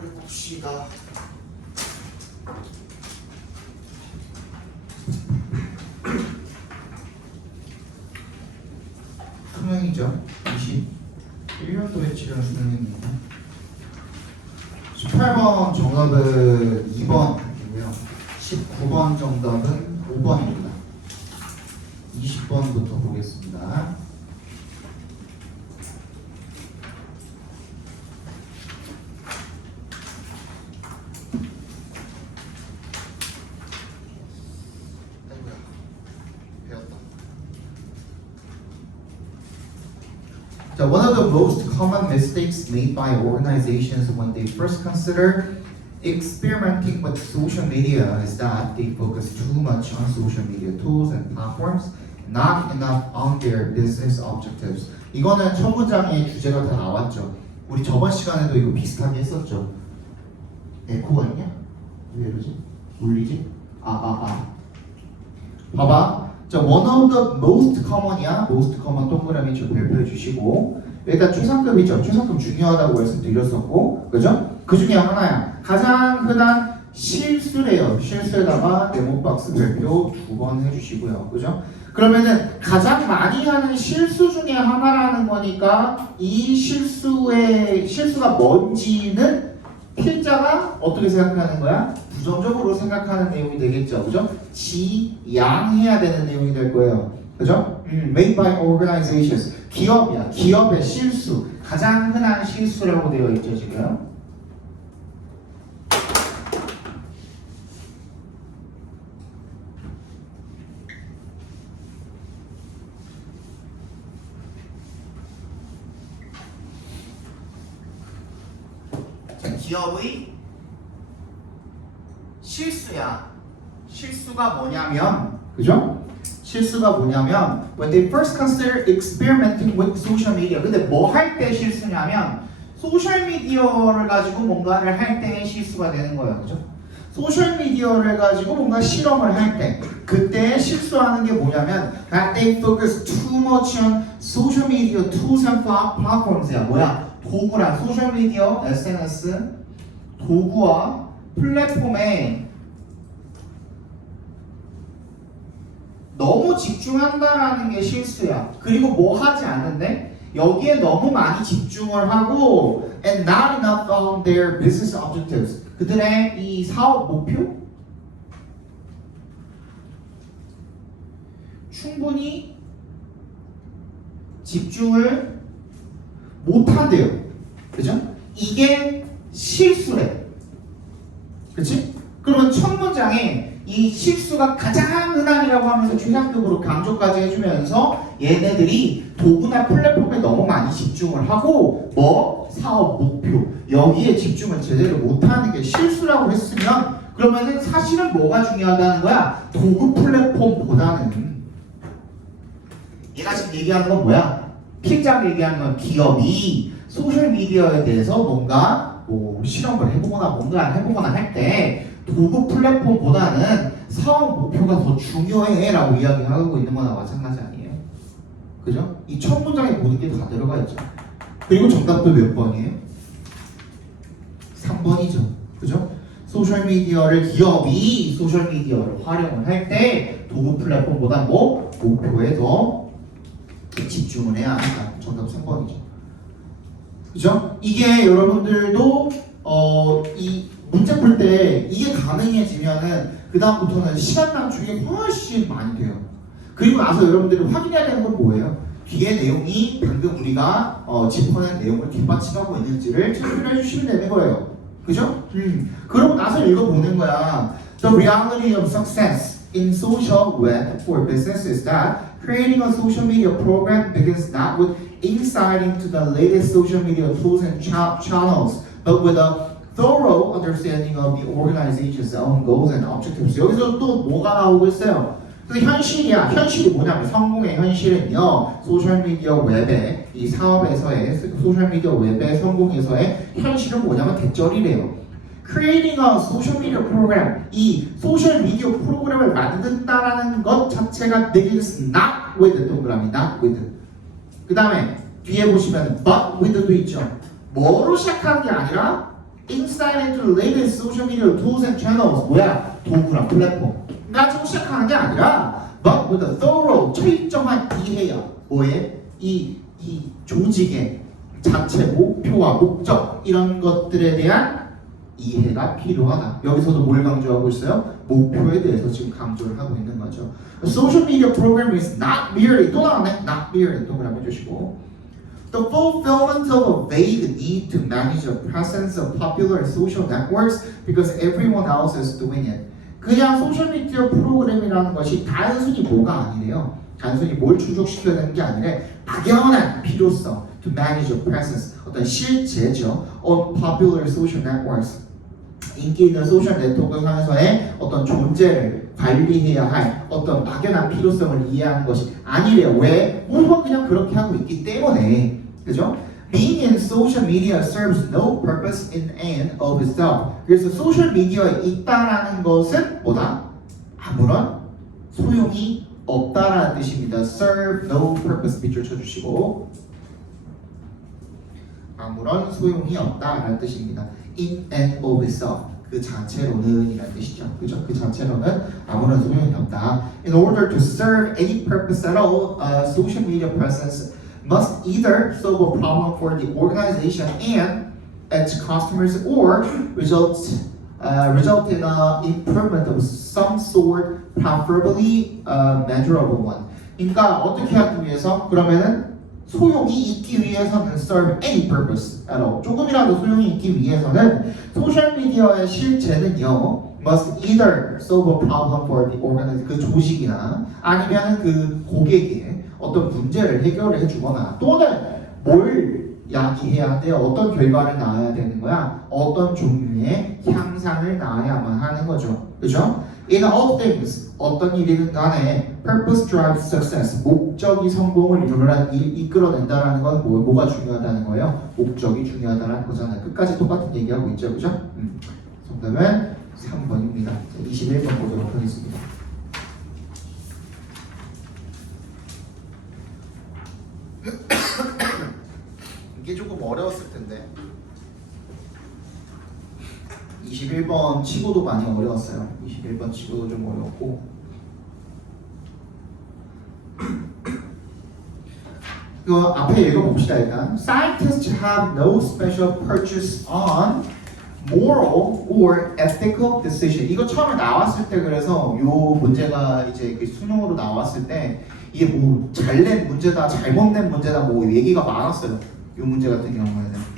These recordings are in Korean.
봅시다. 수능이죠. 21년도에 치른 수능입니다. 18번 정답은 2번이고요. 19번 정답은 5번입니다. 20번부터 보겠습니다. So one of the most common mistakes made by organizations when they first consider experimenting with social media is that they focus too much on social media tools and platforms, not enough on their business objectives. 이거는 첫 문장의 주제가 다 나왔죠. 우리 저번 시간에도 이거 비슷하게 했었죠. 에코가 있냐? 왜 이러지? 울리지? 봐봐. 자, one of the most common이야. most common 동그라미 좀 발표해 주시고, 일단 최상급이죠. 최상급 중요하다고 말씀드렸었고, 그죠? 그 중에 하나야. 가장 흔한 실수래요. 실수에다가 네모박스 발표 2번 해주시고요. 그죠? 그러면은 가장 많이 하는 실수 중에 하나라는 거니까 이 실수가 뭔지는 필자가 어떻게 생각하는 거야? 부정적으로 생각하는 내용이 되겠죠. 그죠? 지양해야 되는 내용이 될 거예요. 그죠? Made by organizations. 기업이야. 기업의 실수. 가장 흔한 실수라고 되어 있죠, 지금. 자, 기업의 실수야. 실수가 뭐냐면, 그죠? 실수가 뭐냐면, when they first consider experimenting with social media. 근데 뭐 할 때 실수냐면, 소셜 미디어를 가지고 뭔가를 할 때의 실수가 되는 거예요, 그죠? 소셜 미디어를 가지고 뭔가 실험을 할 때, 그때 실수하는 게 뭐냐면, that they focus too much on social media tools and platforms야. 뭐야? 도구란 소셜 미디어, SNS, 도구와 플랫폼에 너무 집중한다라는 게 실수야. 그리고 뭐 하지 않는데 여기에 너무 많이 집중을 하고 and not enough on their business objectives. 그들의 이 사업 목표 충분히 집중을 못한대요. 그죠? 이게 실수래. 그치? 그러면 첫 문장에 이 실수가 가장 흔한이라고 하면서 최상급으로 강조까지 해주면서 얘네들이 도구나 플랫폼에 너무 많이 집중을 하고 뭐? 사업 목표 여기에 집중을 제대로 못하는 게 실수라고 했으면 그러면은 사실은 뭐가 중요하다는 거야? 도구 플랫폼보다는 얘가 지금 얘기하는 건 뭐야? 필자가 얘기하는 건 기업이 소셜미디어에 대해서 뭔가 뭐 실험을 해보거나 할 때 도구 플랫폼보다는 사업 목표가 더 중요해 라고 이야기하고 있는 거나 마찬가지 아니에요? 그죠? 이 첫 문장에 모든 게 다 들어가 있죠. 그리고 정답도 몇 번이에요? 3번이죠. 그죠? 기업이 소셜미디어를 활용을 할 때 도구 플랫폼보다 뭐? 목표에 더 집중을 해야 한다. 정답 3번이죠. 그죠? 이게 여러분들도 이 문제 풀 때 이게 가능해지면은 그 다음부터는 시간 단축이 훨씬 많이 돼요. 그리고 나서 여러분들이 확인해야 되는 건 뭐예요? 뒤에 내용이 방금 우리가 짚어낸 내용을 뒷받침하고 있는지를 체크를 해주시면 되는 거예요. 그죠? 그러고 나서 읽어보는 거야. The reality of success in social web for business is that creating a social media program begins not with insight into the latest social media tools and channels, but with a thorough understanding of the organization's own goals and objectives. 여기서 또 뭐가 나오고 있어요? 그 현실이야. 현실이 뭐냐면 성공의 현실은요. 소셜미디어 웹의 이 사업에서의 소셜미디어 웹의 성공에서의 현실은 뭐냐면 대절이래요. Creating a social media program. 이 소셜미디어 프로그램을 만든다라는 것 자체가 begins not with 동그라미 not with. 그 다음에 뒤에 보시면 but with도 있죠. 뭐로 시작하는 게 아니라 Insight into the latest social media tools and channels. 뭐야? 도구랑 플랫폼. 가지고 시작하는 게 아니라 but with a thorough, 철저한 이해야. 뭐에? 이 조직의 자체 목표와 목적 이런 것들에 대한 이해가 필요하다. 여기서도 뭘 강조하고 있어요? 목표에 대해서 지금 강조를 하고 있는 거죠. A social media program is not merely 또 나왔네. not merely 동그라미 해주시고 the fulfillment of a vague need to manage the presence of popular social networks because everyone else is doing it. 그냥 소셜미디어 프로그램이라는 것이 단순히 뭐가 아니래요. 단순히 뭘 충족시켜야 되는 게 아니라 막연한 필요성 to manage your presence 어떤 실제죠 on popular social networks 인기 있는 소셜 네트워크 상에서의 어떤 존재를 관리해야 할 어떤 막연한 필요성을 이해하는 것이 아니래요. 왜? 우리가 그냥 그렇게 하고 있기 때문에 그죠? Being in social media serves no purpose in and of itself. 그래서 소셜 미디어에 있다라는 것은 뭐다? 아무런 소용이 없다라는 뜻입니다. Serve no purpose 밑줄 쳐주시고 아무런 소용이 없다라는 뜻입니다. In and of itself 그 자체로는 이라는 뜻이죠. 그죠? 그 자체로는 아무런 소용이 없다. In order to serve any purpose at all, social media presence must either solve a problem for the organization and its customers or result in an improvement of some sort, preferably measurable one. 그러니까 어떻게 하기 위해서? 그러면은 소용이 있기 위해서는 serve any purpose at all. 조금이라도 소용이 있기 위해서는 소셜 미디어의 실제는요 must either solve a problem for the organization 그 조직이나 아니면 그 고객의 어떤 문제를 해결해 주거나 또는 뭘 야기해야 돼 어떤 결과를 낳아야 되는 거야 어떤 종류의 향상을 낳아야만 하는 거죠. 그죠? In all things 어떤 일이든 간에 purpose drives success 목적이 성공을 이끌어낸다라는 건 뭐가 중요하다는 거예요? 목적이 중요하다는 거잖아요. 끝까지 똑같은 얘기하고 있죠. 그죠? 정답은 3번입니다. 21번 보도록 하겠습니다. 이게 조금 어려웠을 텐데 21번 치고도 많이 어려웠어요. 21번 치고도 좀 어려웠고 그 앞에 읽어봅시다. 일단 Scientists have no special purchase on moral or ethical decision. 이거 처음에 나왔을 때 그래서 요 문제가 이제 그 수능으로 나왔을 때 이게 뭐 잘낸 문제다 잘못된 문제다 뭐 얘기가 많았어요. 요 문제 같은 경우에는.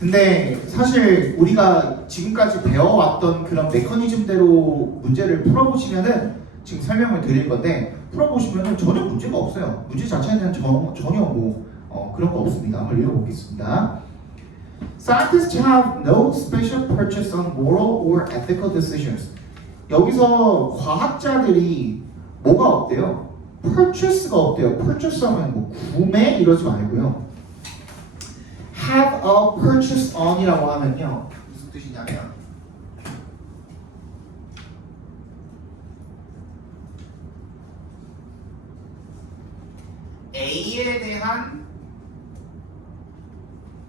근데 사실 우리가 지금까지 배워왔던 그런 메커니즘대로 문제를 풀어보시면은 지금 설명을 드릴 건데 풀어보시면은 전혀 문제가 없어요. 문제 자체는 전혀 뭐 그런 거 없습니다. 한번 읽어보겠습니다. Scientists have no special purchase on moral or ethical decisions. 여기서 과학자들이 뭐가 없대요? purchase가 없대요. purchase 하면 뭐 구매 이러지 말고요. have a purchase on이라고 하면요 무슨 뜻이냐면 A에 대한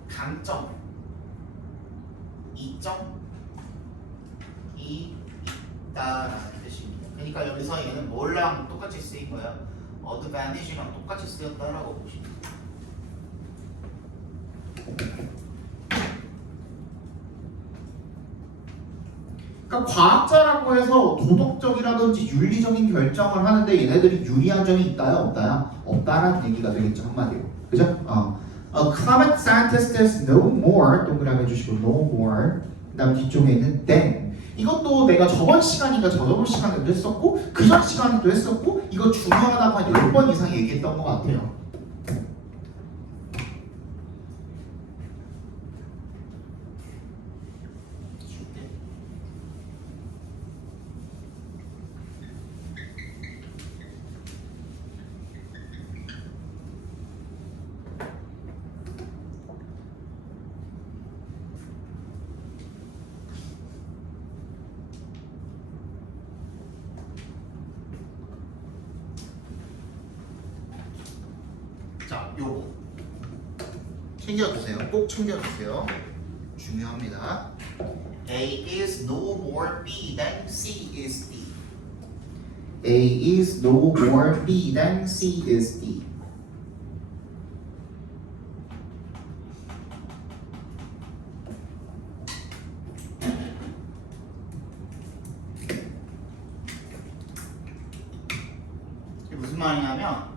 강점, 이점이 있다라는 뜻입니다. 그러니까 여기서 얘는 뭐랑 똑같이 쓰인 거예요? advantage랑 똑같이 쓰였다라고 보시면 돼요. 그러니까 과학자라고 해서 도덕적이라든지 윤리적인 결정을 하는데 얘네들이 유리한 점이 있다요? 없다요? 없다라는 얘기가 되겠죠 한마디로. 그죠? A common scientist is no more 동그라미 해주시고 no more 그 다음 뒤쪽에 있는 than 이것도 내가 저번 시간인가 저저번 시간에도 했었고 그전 시간에도 했었고 이거 중요하다고 한 10번 이상 얘기했던 것 같아요. 자, 요거 챙겨주세요. 꼭 챙겨주세요. 중요합니다. A is no more B than C is D. A is no more B than C is D. 이게 무슨 말이냐면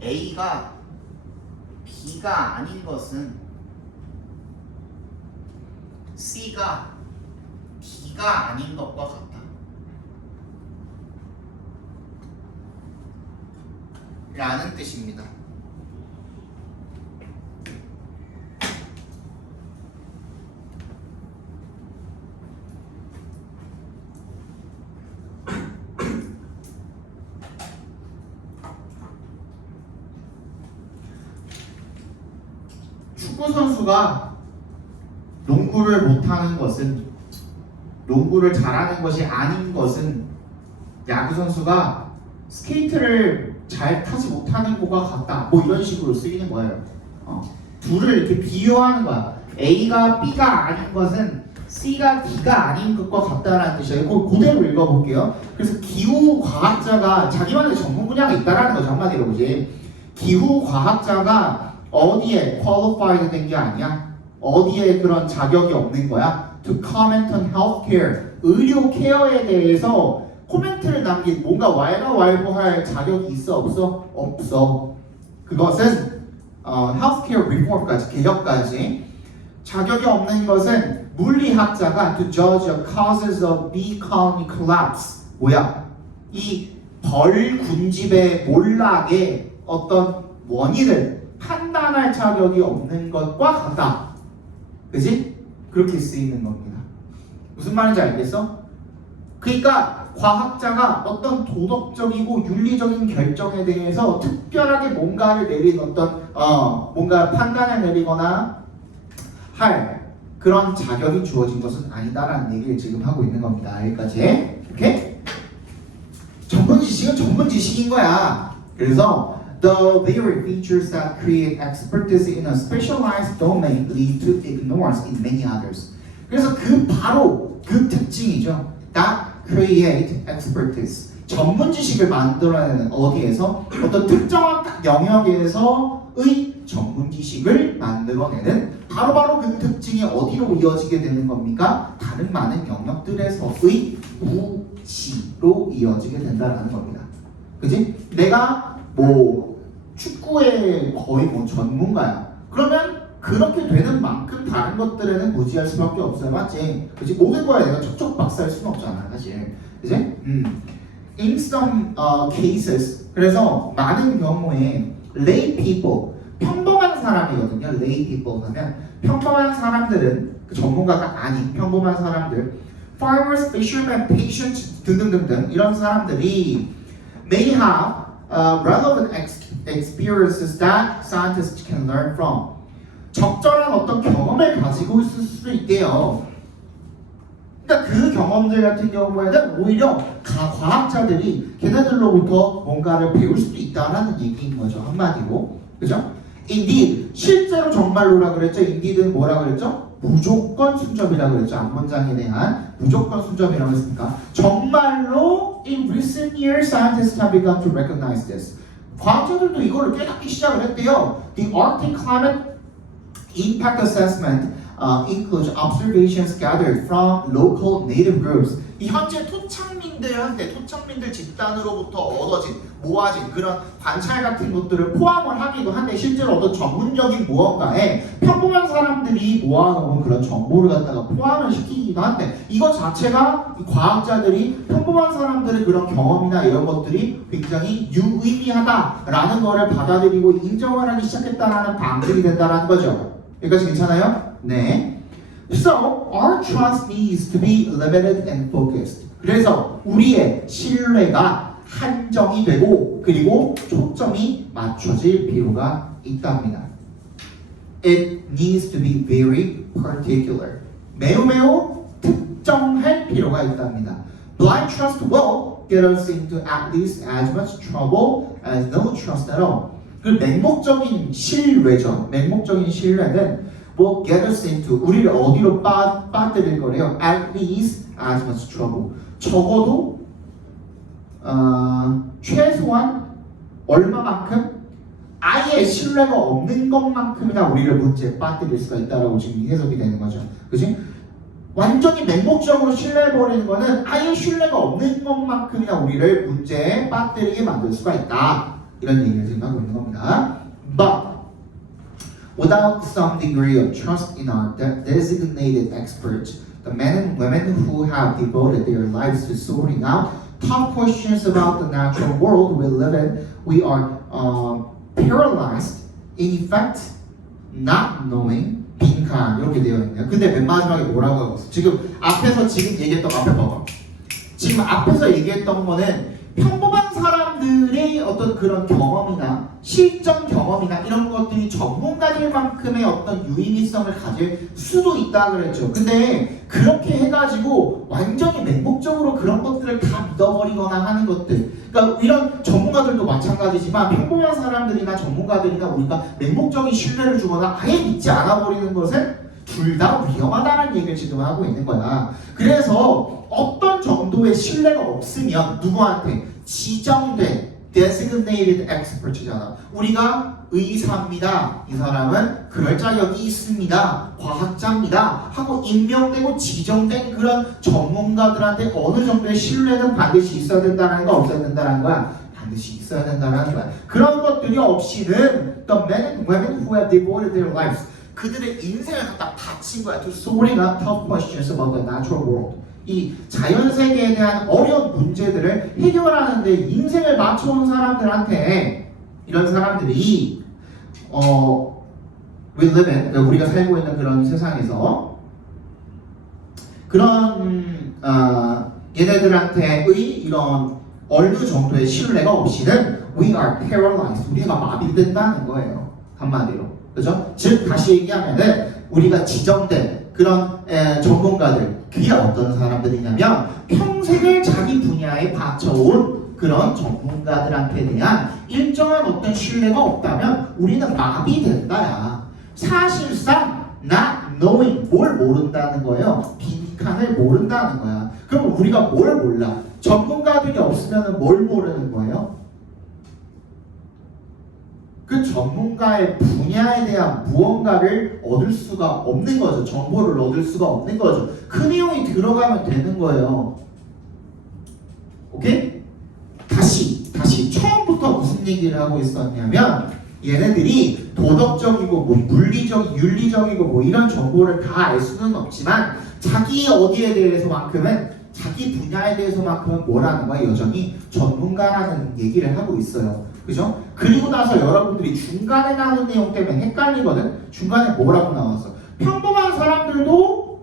A가 B가 아닌 것은 C가 D가 아닌 것과 같다 라는 뜻입니다. 축구 선수가 농구를 못하는 것은, 농구를 잘하는 것이 아닌 것은 야구 선수가 스케이트를 잘 타지 못하는 것과 같다. 뭐 이런 식으로 쓰이는 거예요. 둘을 이렇게 비유하는 거야. A가 B가 아닌 것은 C가 D가 아닌 것과 같다라는 뜻이에요. 그걸 그대로 읽어볼게요. 그래서 기후과학자가 자기만의 전문 분야가 있다라는 거죠. 한마디로 그지. 기후과학자가 어디에 qualified 된 게 아니야. 어디에 그런 자격이 없는 거야. To comment on healthcare, 의료 케어에 대해서 코멘트를 남긴 뭔가 왈가왈부할 자격이 있어 없어? 없어. 그것은 healthcare reform까지 개혁까지 자격이 없는 것은 물리학자가 to judge the causes of bee colony collapse 뭐야? 이 벌 군집의 몰락의 어떤 원인을 판단할 자격이 없는 것과 같다. 그지? 그렇게 쓰이는 겁니다. 무슨 말인지 알겠어? 그러니까 과학자가 어떤 도덕적이고 윤리적인 결정에 대해서 특별하게 뭔가를 내린 어떤 뭔가 판단을 내리거나 할 그런 자격이 주어진 것은 아니다라는 얘기를 지금 하고 있는 겁니다. 여기까지. 오케이? 전문 지식은 전문 지식인 거야. 그래서 the very features that create expertise in a specialized domain lead to ignorance in many others. 그래서 바로 그 특징이죠. that create expertise. 전문 지식을 만들어내는 어디에서 어떤 특정한 영역에서의 전문 지식을 만들어내는 바로 그 특징이 어디로 이어지게 되는 겁니까? 다른 많은 영역들에서의 무시로 이어지게 된다는 겁니다. 그지? 내가 축구의 거의 전문가야. 그러면 그렇게 되는 만큼 다른 것들에는 무지할 수밖에 없어요. 맞지? 그치? 모든 거에 내가 척척 박사할 수는 없잖아, 사실. 그치? In some cases, 그래서 많은 경우에 lay people, 평범한 사람이거든요. lay people 하면 평범한 사람들은 그 전문가가 아닌 평범한 사람들, farmers, fishermen, patients 등등등등 이런 사람들이 may have relevant experiences that scientists can learn from. 적절한 어떤 경험을 가지고 있을 수도 있대요. 그러니까 그 경험들 같은 경우에는 오히려 과학자들이 걔네들로부터 뭔가를 배울 수도 있다라는 얘기인 거죠. 한마디로. 그죠? Indeed, 실제로 정말로라 그랬죠. Indeed는 뭐라 그랬죠? 무조건 순접이라 그랬죠. 앞문장에 대한 무조건 순접이라고 했으니까 정말로 in recent years scientists have begun to recognize this. 과학자들도 이거를 깨닫기 시작을 했대요. The Arctic climate impact assessment includes observations gathered from local native groups. 이 현재 토착민들 집단으로부터 모아진 그런 관찰 같은 것들을 포함을 하기도 한데 실제로 어떤 전문적인 무언가에 평범한 사람들이 모아놓은 그런 정보를 갖다가 포함을 시키기도 한데 이것 자체가 과학자들이 평범한 사람들의 그런 경험이나 이런 것들이 굉장히 유의미하다라는 거를 받아들이고 인정을 하기 시작했다라는 방식이 된다라는 거죠. 여기까지 괜찮아요? 네. So, our trust needs to be limited and focused. 그래서 우리의 신뢰가 한정이 되고 그리고 초점이 맞춰질 필요가 있답니다. It needs to be very particular. 매우 특정할 필요가 있답니다. Blind trust will get us into at least as much trouble as no trust at all. 그 맹목적인 신뢰죠. 맹목적인 신뢰는 뭐 get us into 우리를 어디로 빠뜨릴 거래요. At least as much trouble. 적어도 최소한 얼마만큼 아예 신뢰가 없는 것만큼이나 우리를 문제에 빠뜨릴 수가 있다라고 지금 해석이 되는 거죠. 그지? 완전히 맹목적으로 신뢰해버리는 거는 아예 신뢰가 없는 것만큼이나 우리를 문제에 빠뜨리게 만들 수가 있다. 이런 얘기를 지금 하고 있는 겁니다. But without some degree of trust in our designated experts, the men and women who have devoted their lives to sorting out tough questions about the natural world we live in, we are paralyzed, in effect, not knowing, 빈칸 이렇게 되어 있네요. 근데 맨 마지막에 뭐라고 하고 있어? 지금 앞에서 지금 얘기했던 거 앞에 봐봐. 지금 앞에서 얘기했던 거는 평범한 사람들의 어떤 그런 경험이나 실전 경험이나 이런 것들이 전문가들만큼의 어떤 유의미성을 가질 수도 있다 그랬죠. 근데 그렇게 해가지고 완전히 맹목적으로 그런 것들을 다 믿어버리거나 하는 것들, 그러니까 이런 전문가들도 마찬가지지만 평범한 사람들이나 전문가들이나 우리가 맹목적인 신뢰를 주거나 아예 믿지 않아 버리는 것은 둘 다 위험하다는 얘기를 지금 하고 있는 거야. 그래서 어떤 정도의 신뢰가 없으면 누구한테? 지정된 designated expert잖아. 우리가 의사입니다. 이 사람은 그럴 자격이 있습니다. 과학자입니다. 하고 임명되고 지정된 그런 전문가들한테 어느 정도의 신뢰는 반드시 있어야 된다는 거 없어야 된다는 거야. 반드시 있어야 된다는 거야. 그런 것들이 없이는 the men and women who have devoted their lives 그들의 인생을 갖다 바친 거야. To sorting out tough questions about the natural world. 이 자연세계에 대한 어려운 문제들을 해결하는 데 인생을 바쳐온 사람들한테 이런 사람들이 we live in, 우리가 살고 있는 그런 세상에서 그런 얘네들한테의 이런 어느 정도의 신뢰가 없이는 we are paralyzed. 우리가 마비된다는 거예요. 한마디로. 그죠? 즉 다시 얘기하면은 우리가 지정된 그런 전문가들 그게 어떤 사람들이냐면 평생을 자기 분야에 바쳐온 그런 전문가들한테 대한 일정한 어떤 신뢰가 없다면 우리는 마비된다야. 사실상 not knowing 뭘 모른다는 거예요. 빈칸을 모른다는 거야. 그럼 우리가 뭘 몰라? 전문가들이 없으면 뭘 모르는 거예요? 그 전문가의 분야에 대한 무언가를 얻을 수가 없는 거죠. 정보를 얻을 수가 없는 거죠. 그 내용이 들어가면 되는 거예요. 오케이? 다시 처음부터 무슨 얘기를 하고 있었냐면 얘네들이 도덕적이고 뭐 물리적, 윤리적이고 뭐 이런 정보를 다 알 수는 없지만 자기 어디에 대해서만큼은 자기 분야에 대해서만큼은 뭐라는 거야? 여전히 전문가라는 얘기를 하고 있어요. 그죠? 그리고 나서 여러분들이 중간에 나오는 내용 때문에 헷갈리거든? 중간에 뭐라고 나왔어? 평범한 사람들도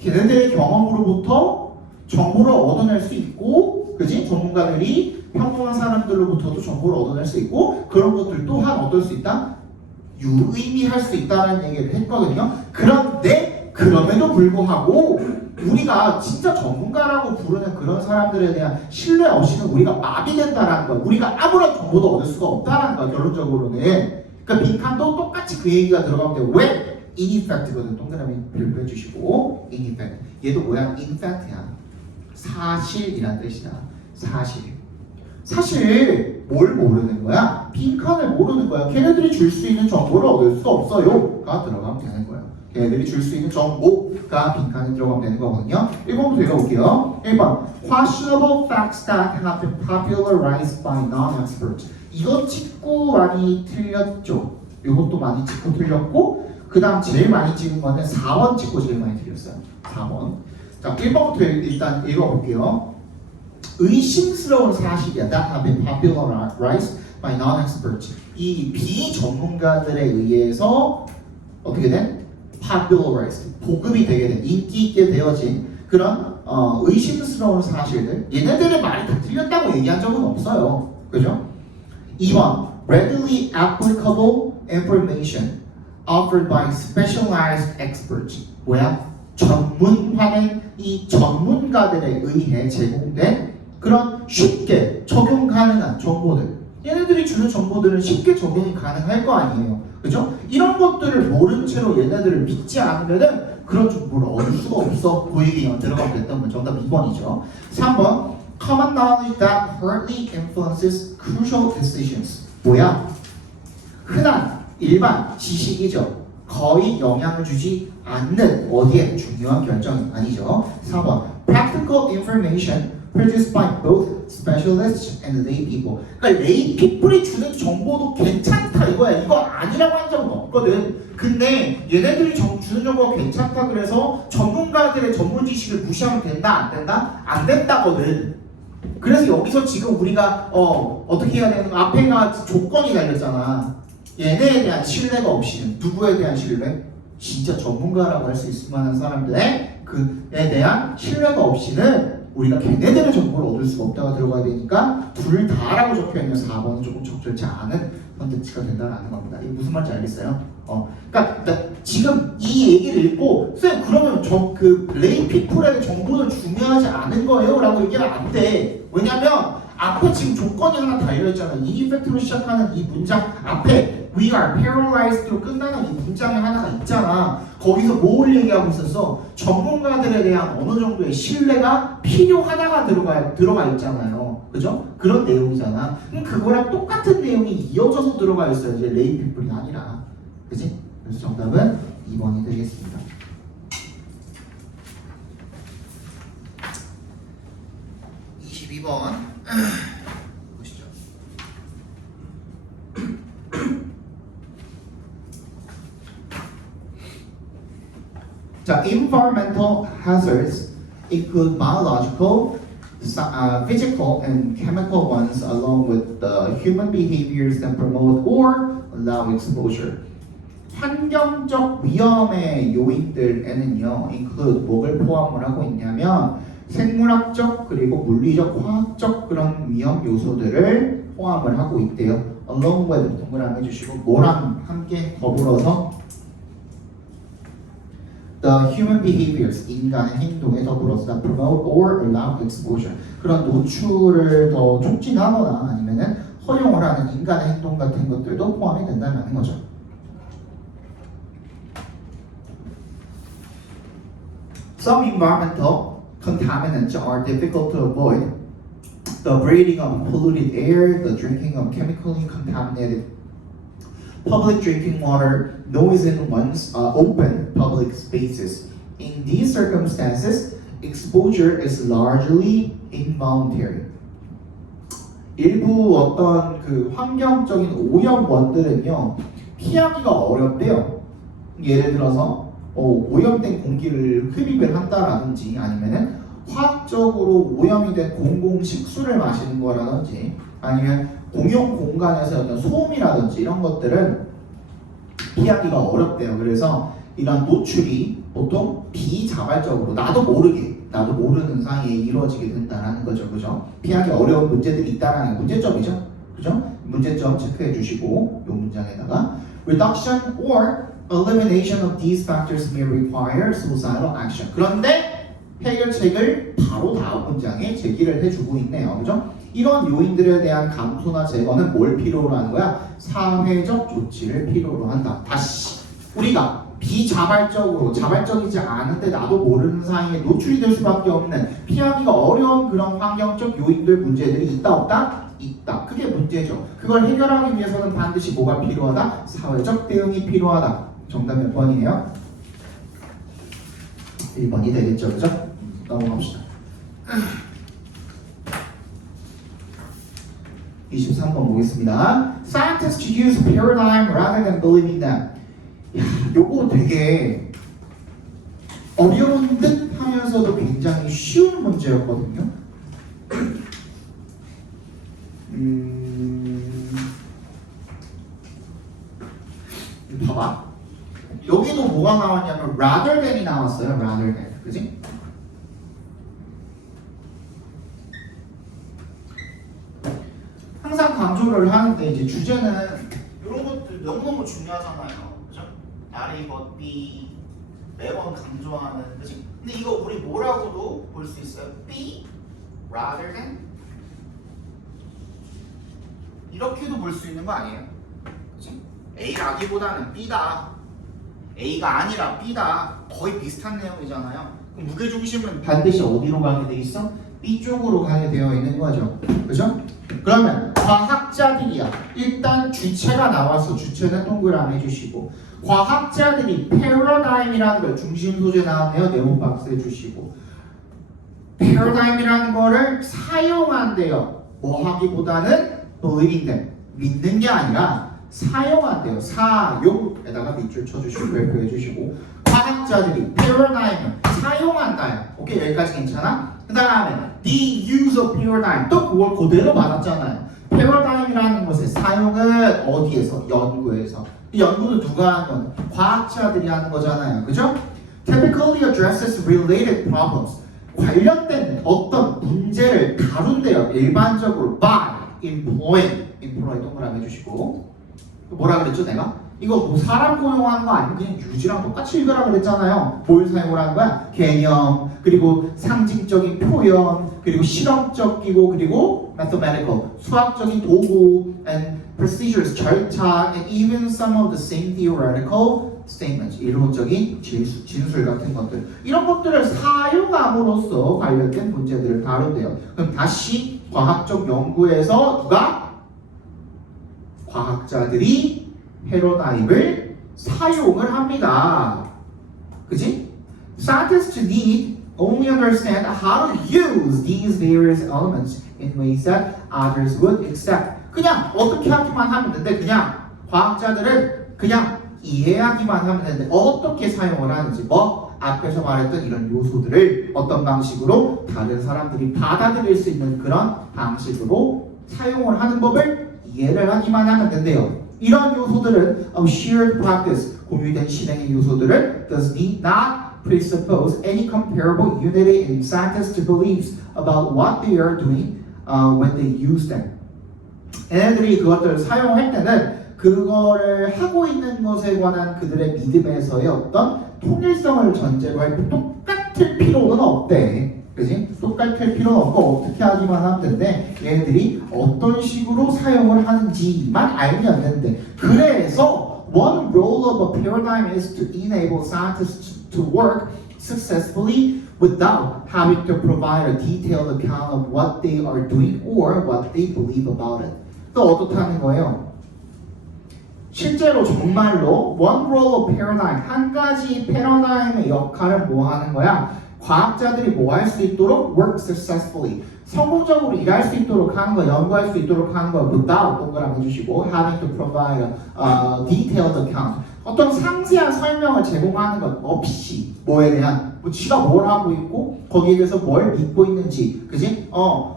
걔네들의 경험으로부터 정보를 얻어낼 수 있고, 그지? 전문가들이 평범한 사람들로부터도 정보를 얻어낼 수 있고, 그런 것들 또한 얻을 수 있다? 유의미할 수 있다는 얘기를 했거든요. 그런데 그럼에도 불구하고 우리가 진짜 전문가라고 부르는 그런 사람들에 대한 신뢰 없이는 우리가 마비된다라는 거야. 우리가 아무런 정보도 얻을 수가 없다라는 거야. 결론적으로는. 그러니까 빈칸도 똑같이 그 얘기가 들어가면 돼요. 왜? in effect거든. 동그라미 별표 해주시고 in effect. 얘도 뭐야? in fact야. 사실이란 뜻이야. 사실 뭘 모르는 거야? 빈칸을 모르는 거야. 걔네들이 줄 수 있는 정보를 얻을 수가 없어요가 들어가면 되는 거야. 걔네들이 줄 수 있는 정보가 빈칸에 들어가면 되는 거거든요. 1번부터 읽어볼게요. 1번 Questionable facts that have been popularized by non-experts. 이거 찍고 많이 틀렸죠. 이것도 많이 찍고 틀렸고 그 다음 제일 많이 찍은 거는 4번 찍고 제일 많이 틀렸어요. 4번. 자, 1번부터 일단 읽어볼게요. 의심스러운 사실이야. That have been popularized by non-experts. 이 비전문가들에 의해서 어떻게 된? popularized. 보급이 되게 된, 인기 있게 되어진 그런 의심스러운 사실들. 얘네들의 말이 다 틀렸다고 얘기한 적은 없어요. 그죠? 2번 readily applicable information offered by specialized experts. 뭐야? 전문화된 이 전문가들에 의해 제공된 그런 쉽게 적용 가능한 정보들. 얘네들이 주는 정보들은 쉽게 적용이 가능할 거 아니에요. 그죠? 이런 것들을 모른 채로 얘네들을 믿지 않으면은 그런 정보를 얻을 수가 없어. 보이기만 들어가면 됐던 건 정답 2번이죠. 3번 Common knowledge that hardly influences crucial decisions. 뭐야? 흔한 일반 지식이죠. 거의 영향을 주지 않는 어디에 중요한 결정이 아니죠. 4번 Practical information produced by both specialists and lay people. 그러니까 lay people이 주는 정보도 괜찮다 이거야. 이거 아니라고 한 적은 없거든. 근데 얘네들이 주는 정보가 괜찮다 그래서 전문가들의 전문 지식을 무시하면 된다 안 된다? 안 된다거든. 그래서 여기서 지금 우리가 어떻게 해야 되는 앞에가 조건이 달렸잖아. 얘네에 대한 신뢰가 없이는 누구에 대한 신뢰? 진짜 전문가라고 할 수 있을 만한 사람들의 그에 대한 신뢰가 없이는 우리가 걔네들의 정보를 얻을 수가 없다가 들어가야 되니까 둘 다라고 적혀있는 4번은 조금 적절치 않은 선택지가 된다는 겁니다. 이게 무슨 말인지 알겠어요? 그러니까 지금 이 얘기를 읽고 쌤 그러면 그 레이 피플의 정보는 중요하지 않은 거예요? 라고 얘기하면 안 돼. 왜냐면 앞에 지금 조건이 하나 달려있잖아. 이 팩트로 시작하는 이 문장 앞에 We are paralyzed로 끝나는 이 문장이 하나가 있잖아. 거기서 뭘 얘기하고 있었어? 전문가들에 대한 어느 정도의 신뢰가 필요하다가 들어가 있잖아요. 그죠? 그런 내용이잖아. 그럼 그거랑 똑같은 내용이 이어져서 들어가 있어요. 이제 레이 피플이 아니라. 그지? 그래서 정답은 2번이 되겠습니다. 22번 보시죠. 자, environmental hazards include biological, physical, and chemical ones, along with the human behaviors that promote or allow exposure. 환경적 위험의 요인들에는요, include 뭐를 포함을 하고 있냐면 생물학적 그리고 물리적, 화학적 그런 위험 요소들을 포함을 하고 있대요. along with 동그라미 해주시고 뭐랑 함께 더불어서 the human behaviors 인간의 행동에 더불어서 that promote or allow exposure 그런 노출을 더 촉진하거나 아니면은 허용을 하는 인간의 행동 같은 것들도 포함이 된다는 거죠. Some environmental contaminants are difficult to avoid. The breathing of polluted air, the drinking of chemically contaminated public drinking water, noise in one's open public spaces. In these circumstances, exposure is largely involuntary. 일부 어떤 그 환경적인 오염원들은요 피하기가 어렵대요. 예를 들어서 오염된 공기를 흡입을 한다라든지 아니면은 화학적으로 오염이 된 공공 식수를 마시는 거라든지 아니면 공용 공간에서 어떤 소음이라든지 이런 것들은 피하기가 어렵대요. 그래서 이런 노출이 보통 비자발적으로 나도 모르는 사이에 이루어지게 된다는 거죠. 그죠? 피하기 어려운 문제들이 있다는 문제점이죠. 그죠? 문제점 체크해 주시고 이 문장에다가 reduction or elimination of these factors may require suicidal action. 그런데 해결책을 바로 다음 문장에 제기를 해주고 있네요. 그죠? 이런 요인들에 대한 감소나 제거는 뭘 필요로 하는 거야? 사회적 조치를 필요로 한다. 다시 우리가 비자발적으로 자발적이지 않은데 나도 모르는 사이에 노출이 될 수밖에 없는 피하기가 어려운 그런 환경적 요인들 문제들이 있다 없다? 있다. 그게 문제죠. 그걸 해결하기 위해서는 반드시 뭐가 필요하다? 사회적 대응이 필요하다. 정답 몇 번이에요? 1번이 되겠죠. 그죠? 넘어갑시다. 23번 보겠습니다. Scientists use paradigm rather than believing them. 야, 요거 되게 어려운 듯 하면서도 굉장히 쉬운 문제였거든요. 봐봐. 여기도 뭐가 나왔냐면 rather than이 나왔어요. rather than. 그지? 항상 강조를 하는데 이제 주제는 이런 것들 너무너무 중요하잖아요. 그죠? 날이 걷비 매번 강조하는 그지? 근데 이거 우리 뭐라고도 볼 수 있어요? be rather than 이렇게도 볼 수 있는 거 아니에요? 그치? A라기보다는 B다. A가 아니라 B다. 거의 비슷한 내용이잖아요. 그럼 무게중심은 반드시 어디로 가게 돼 있어? B 쪽으로 가게 되어 있는 거죠. 그죠? 그러면 과학자들이야. 일단 주체가 나와서 주체는 동그라미 해주시고, 과학자들이 패러다임이라는 걸 중심 소재 나왔네요. 네모 박스 해주시고, 패러다임이라는 거를 사용한대요. 뭐 하기보다는 believing them, 믿는 게 아니라 사용한대요. 사용에다가 밑줄 쳐주시고 발표해 주시고, 과학자들이 패러다임을 사용한다요. 오케이, 여기까지 괜찮아? 그 다음에 the use of paradigm, 또 그걸 그대로 받았잖아요. 패러다임이라는 것의 사용은 어디에서? 연구에서. 이 연구는 누가 하는 건? 과학자들이 하는 거잖아요. 그죠? typically addresses related problems, 관련된 어떤 문제를 다룬대요. 일반적으로 by employ 동그라미 해주시고, 뭐라 그랬죠 내가? 이거 뭐 사람 고용하는 거 아니고 그냥 유지랑 똑같이 읽으라 그랬잖아요. 뭘 사용을 하는 거야? 개념, 그리고 상징적인 표현, 그리고 실험적이고, 그리고 mathematical, 수학적인 도구, and procedures, 절차, and even some of the same theoretical statements, 이론적인 진술 같은 것들, 이런 것들을 사용함으로써 관련된 문제들을 다룬대요. 그럼 다시 과학적 연구에서 누가? 과학자들이 패러다임을 사용을 합니다. 그치? Scientists need only understand how to use these various elements in ways that others would accept. 그냥 어떻게 하기만 하면 되는데, 그냥 과학자들은 그냥 이해하기만 하면 되는데 어떻게 사용을 하는지, 뭐 앞에서 말했던 이런 요소들을 어떤 방식으로 다른 사람들이 받아들일 수 있는 그런 방식으로 사용을 하는 법을 이해를 하기만 하면 된대요. 이런 요소들은 shared practice, 공유된 실행의 요소들을 does not presuppose any comparable unity in scientists' beliefs about what they are doing when they use them. 얘네들이 그것들을 사용할 때는 그거를 하고 있는 것에 관한 그들의 믿음에서의 어떤 통일성을 전제로 할 똑같을 필요는 없대. 그지? 똑같을 필요는 없고 어떻게 하기만 하면 되는데, 얘네들이 어떤 식으로 사용을 하는지만 알면 되는데, 그래서 one role of a paradigm is to enable scientists to work successfully without having to provide a detailed account of what they are doing or what they believe about it. 또 어떻다는 거예요? 실제로 정말로 one role of paradigm, 한 가지 패러다임의 역할을 뭐 하는 거야? 과학자들이 뭐 할 수 있도록 work successfully, 성공적으로 일할 수 있도록 하는 거, 연구할 수 있도록 하는 거, without 동그라미 해주시고, having to provide a detailed account, 어떤 상세한 설명을 제공하는 것 없이, 뭐에 대한, 뭐 지가 뭘 하고 있고 거기에 대해서 뭘 믿고 있는지, 그지?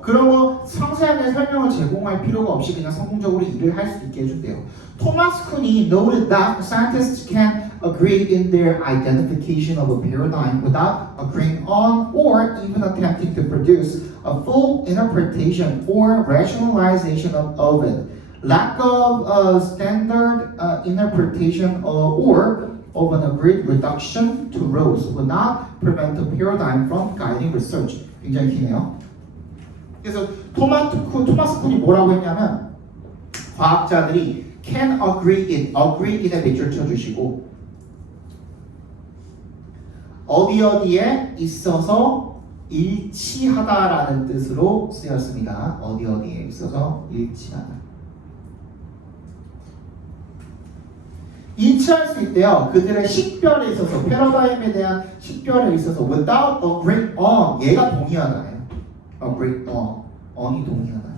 그런 거 상세하게 설명을 제공할 필요가 없이 그냥 성공적으로 일을 할 수 있게 해준대요. 토마스 쿤이 noted that scientists can agree in their identification of a paradigm without agreeing on or even attempting to produce a full interpretation or rationalization of it. Lack of standard interpretation or of an agreed reduction to rules would not prevent the paradigm from guiding research. 굉장히 기네요. 그래서 토마스 쿤이 뭐라고 했냐면, 과학자들이 can agree in에 밑줄 쳐주시고, 어디에 있어서 일치하다라는 뜻으로 쓰였습니다. 어디에 있어서 일치하다. 일치할 수 있대요. 그들의 식별에 있어서, 패러다임에 대한 식별에 있어서 without agreeing on, 얘가 동의하다예요. agree on, on이 동의하다,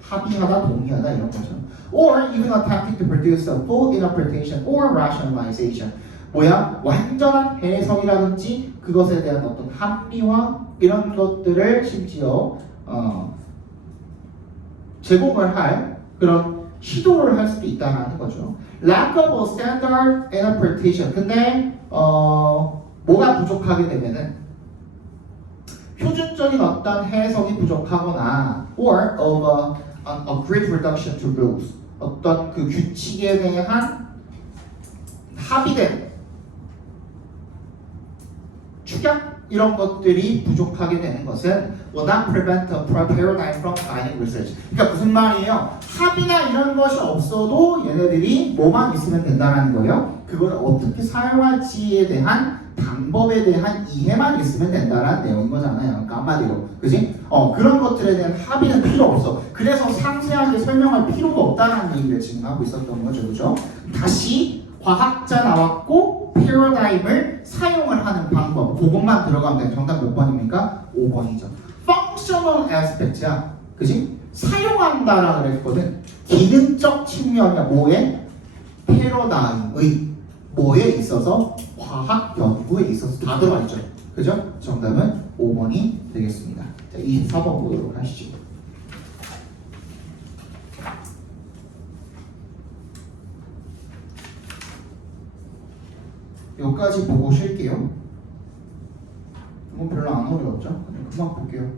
합의하다, 동의하다 이런 거죠. or even attempting to produce a full interpretation or rationalization. 뭐야? 완전한 해석이라든지 그것에 대한 어떤 합리화 이런 것들을 심지어 제공을 할 그런 시도를 할 수도 있다는 거죠. Lack of a standard interpretation. 근데 뭐가 부족하게 되면은 표준적인 어떤 해석이 부족하거나 or of an agreed reduction to rules. 어떤 그 규칙에 대한 합의된 축약 이런 것들이 부족하게 되는 것은 will not prevent a paradigm from guiding research. 그러니까 무슨 말이에요? 합이나 이런 것이 없어도 얘네들이 뭐만 있으면 된다는 거예요. 그걸 어떻게 사용할지에 대한 방법에 대한 이해만 있으면 된다는 내용인 거잖아요. 그러니까 한마디로, 그지? 그런 것들에 대한 합의는 필요 없어. 그래서 상세하게 설명할 필요도 없다는 얘기를 지금 하고 있었던 거죠, 그죠? 다시 과학자 나왔고 패러다임을 사용을 하는 방법, 그것만 들어가면 돼. 정답 몇 번입니까? 5번이죠. Functional aspect야, 그지? 사용한다라 그랬거든. 기능적 측면이야. 뭐에? 패러다임의 뭐에 있어서? 과학 연구에 있어서 다 들어가 있죠. 그죠? 정답은 5번이 되겠습니다. 자, 24번 보도록 하시죠. 여기까지 보고 쉴게요. 이건 별로 안 어려웠죠? 그만 볼게요.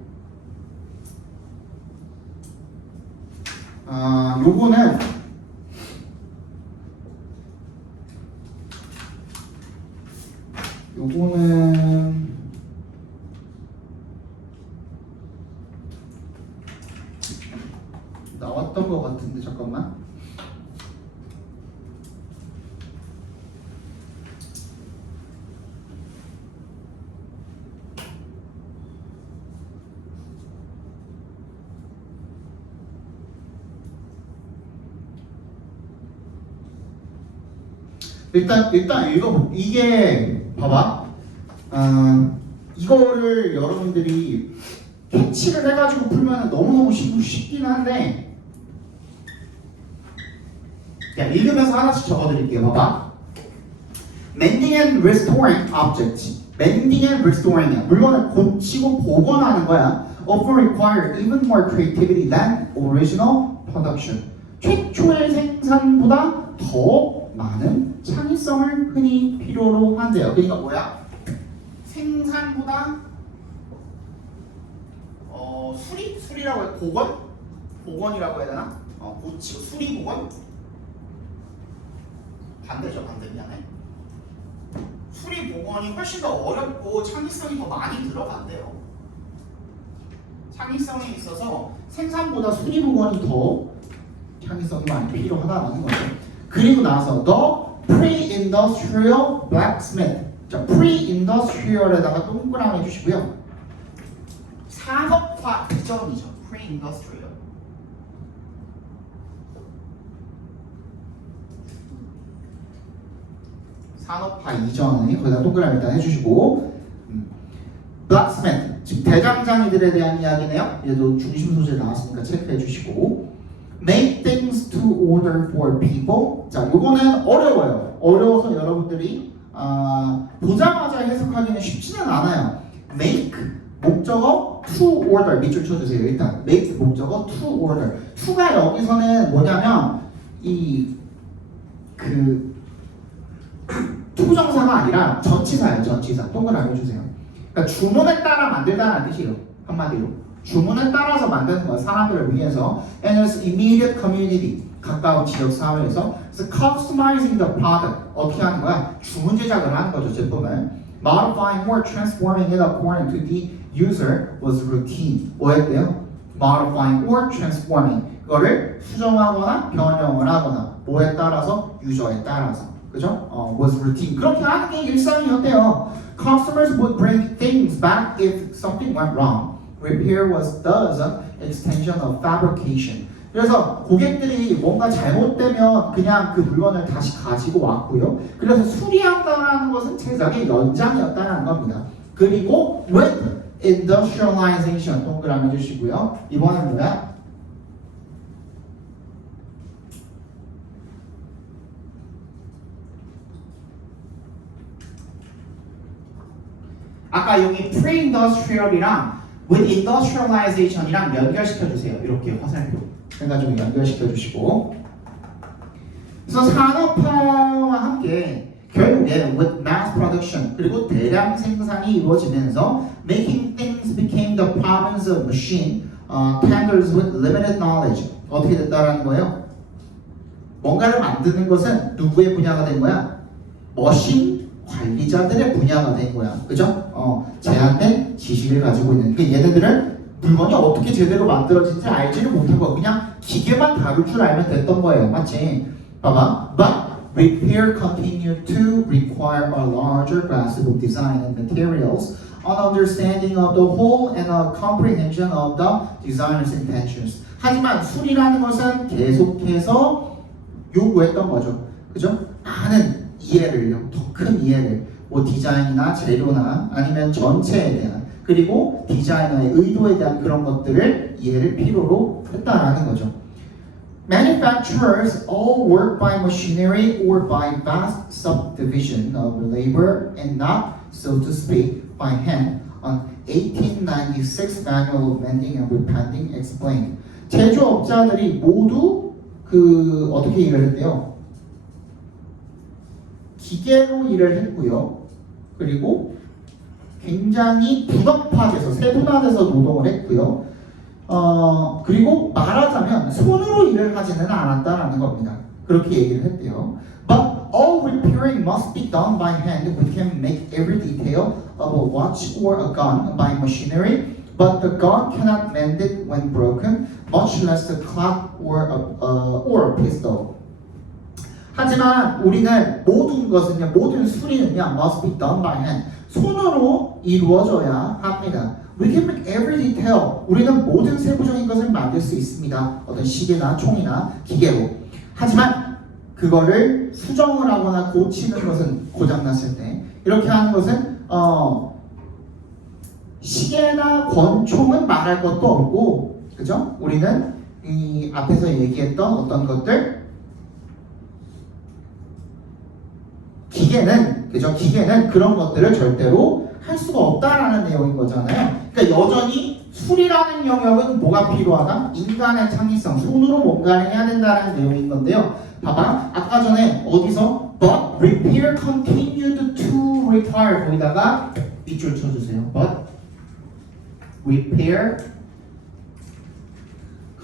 요거는 나왔던 것 같은데 잠깐만. 일단 읽어보. 이게 봐봐. 이거를 여러분들이 캐치를 해가지고 풀면 너무너무 쉽긴 한데, 자, 읽으면서 하나씩 적어드릴게요. 봐봐. Mending and restoring objects. Mending and restoring이야. 물건을 고치고 복원하는 거야. Often require even more creativity than original production. 최초의 생산보다 더 많은 창의성을 흔히 필요로 한대요. 그러니까 뭐야? 생산보다 수리라고 해. 복원이라고 해야 되나? 고치고 수리 복원? 반대죠, 반대. 미안해. 수리 복원이 훨씬 더 어렵고 창의성이 더 많이 들어간대요. 창의성에 있어서 생산보다 수리 복원이 더 창의성이 많이 필요하다는 거죠. 그리고 나서 the pre-industrial blacksmith. 자, pre-industrial에다가 동그라미 해주시고요. 산업화 이전이죠. pre-industrial. 산업화 이전에 거기다 동그라미 일단 해주시고, blacksmith. 지금 대장장이들에 대한 이야기네요. 얘도 중심 소재 나왔으니까 체크해 주시고. Make things to order for people. 자, 요거는 어려워요. 어려워서 여러분들이 보자마자 해석하기는 쉽지는 않아요. Make 목적어 to order 밑줄 쳐주세요. 일단 make 목적어 to order. to가 여기서는 뭐냐면 투부정사가 아니라 전치사예요. 전치사. 동그라미 해주세요. 그러니까 주문에 따라 만들다는 뜻이에요. 한마디로. 주문에 따라서 만드는 거야. 사람들을 위해서. And its immediate community. 가까운 지역 사회에서. 그래서 customizing the product. 어떻게 하는 거야? 주문 제작을 하는 거죠. 제품을. Modifying or transforming it according to the user was routine. 뭐였대요? Modifying or transforming. 그거를 수정하거나 변형을 하거나 뭐에 따라서? 유저에 따라서. 그죠? was routine. 그렇게 하는 게 일상이었대요. Customers would bring things back if something went wrong. Repair was thus an extension of fabrication. 그래서 고객들이 뭔가 잘못되면 그냥 그 물건을 다시 가지고 왔고요. 그래서 수리한다는 것은 제작의 연장이었다는 겁니다. 그리고 with industrialization 동그라미 해주시고요. 이번엔 뭐야? 아까 여기 pre-industrial이랑 with industrialization이랑 연결시켜 주세요. 이렇게 화살표 해가지고 연결시켜 주시고. 그래서 산업화와 함께 결국에 with mass production 그리고 대량 생산이 이루어지면서 making things became the province of machine tenders with limited knowledge. 어떻게 됐다라는 거예요? 뭔가를 만드는 것은 누구의 분야가 된 거야? 머신 관리자들의 분야가 된 거야. 그죠? 제한된 지식을 가지고 있는. 그러니까 얘네들은 물건이 어떻게 제대로 만들어진지 알지를 못하고 그냥 기계만 다룰 줄 알면 됐던 거예요. 맞지? 봐봐. But repair continued to require a larger grasp of design and materials, an understanding of the whole and a comprehension of the designer's intentions. 하지만 수리라는 것은 계속해서 요구했던 거죠. 그죠? 많은 이해를요. 더 큰 이해를. 뭐 디자인이나 재료나 아니면 전체에 대한 그리고 디자이너의 의도에 대한 그런 것들을 이해를 필요로 했다라는 거죠. Manufacturers all work by machinery or by vast subdivision of labor and not, so to speak, by hand. On 1896 Manual of Mending and Repainting explained. 제조업자들이 모두 어떻게 일을 했대요? 기계로 일을 했고요. 그리고 굉장히 분업화돼서 세분화돼서 노동을 했고요. 그리고 말하자면 손으로 일을 하지는 않았다라는 겁니다. 그렇게 얘기를 했대요. But all repairing must be done by hand. We can make every detail of a watch or a gun by machinery, but the gun cannot mend it when broken, much less the clock or a pistol. 하지만 우리는 모든 수리는요, must be done by hand. 손으로 이루어져야 합니다. We can make every detail. 우리는 모든 세부적인 것을 만들 수 있습니다. 어떤 시계나 총이나 기계로. 하지만 그거를 수정을 하거나 고치는 것은 고장났을 때 이렇게 하는 것은 시계나 권총은 말할 것도 없고, 그죠? 우리는 이 앞에서 얘기했던 어떤 것들 기계는 그런 것들을 절대로 할 수가 없다라는 내용인 거잖아요. 그러니까 여전히 수리라는 영역은 뭐가 필요하다? 인간의 창의성, 손으로 뭔가를 해야 된다는 내용인 건데요. 봐봐, 아까 전에 어디서 But repair continued to require 거기다가 밑줄 쳐주세요. But repair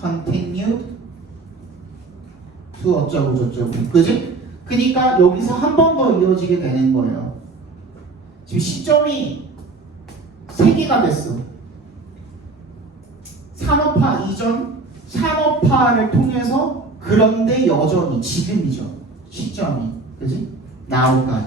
continued to 어쩌고 저쩌고, 그지? 그러니까 여기서 한 번 더 이어지게 되는 거예요. 지금 시점이 3개가 됐어. 산업화 이전, 산업화를 통해서 그런데 여전히 지금이죠. 시점이, 그지? now까지.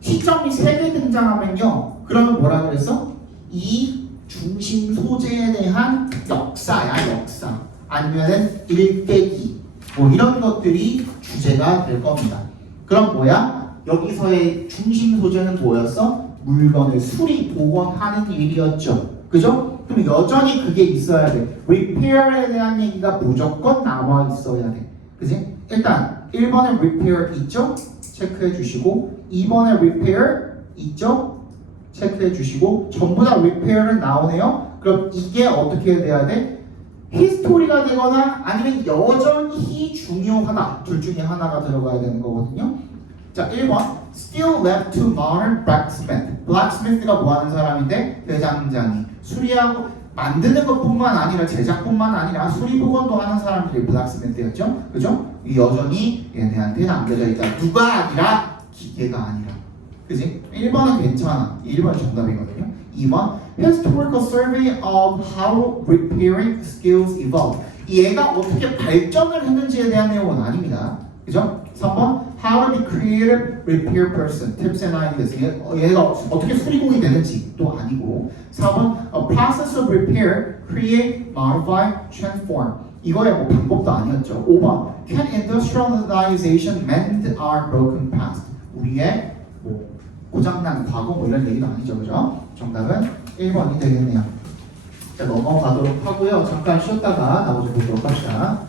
시점이 3개 등장하면요. 그러면 뭐라 그랬어? 이 중심 소재에 대한 역사야, 역사. 아니면은 일대기. 뭐 이런 것들이 주제가 될 겁니다. 그럼 뭐야? 여기서의 중심 소재는 뭐였어? 물건을 수리, 복원하는 일이었죠. 그죠? 그럼 여전히 그게 있어야 돼. repair에 대한 얘기가 무조건 나와 있어야 돼. 그지? 일단 1번에 repair 있죠? 체크해 주시고 2번에 repair 있죠? 체크해 주시고 전부 다 repair은 나오네요. 그럼 이게 어떻게 돼야 돼? 히스토리가 되거나 아니면 여전히 중요하다. 둘 중에 하나가 들어가야 되는 거거든요. 자, 1번 Still left to modern blacksmith. blacksmith가 뭐 하는 사람인데? 대장장이. 수리하고 만드는 것뿐만 아니라 제작뿐만 아니라 수리 복원도 하는 사람들이 blacksmith였죠. 그죠? 여전히 얘네한테 남겨져 있다. 누가 아니라 기계가 아니라. 그지? 1번은 괜찮아. 1번이 정답이거든요. 2번 Historical survey of how repairing skills evolved. 얘가 어떻게 발전을 했는지에 대한 내용은 아닙니다. 그죠? 3번 How to be creative repair person. Tips and ideas. 얘가 어떻게 수리공이 되는지 또 아니고. 4번 A process of repair, create, modify, transform. 이거의 뭐 방법도 아니었죠. 5번 Can industrialization mend our broken past? 우리의 뭐 고장난 과거 뭐 이런 얘기도 아니죠. 그죠? 정답은 1번이 되겠네요. 자, 넘어가도록 하고요. 잠깐 쉬었다가 나머지 보도록 합시다.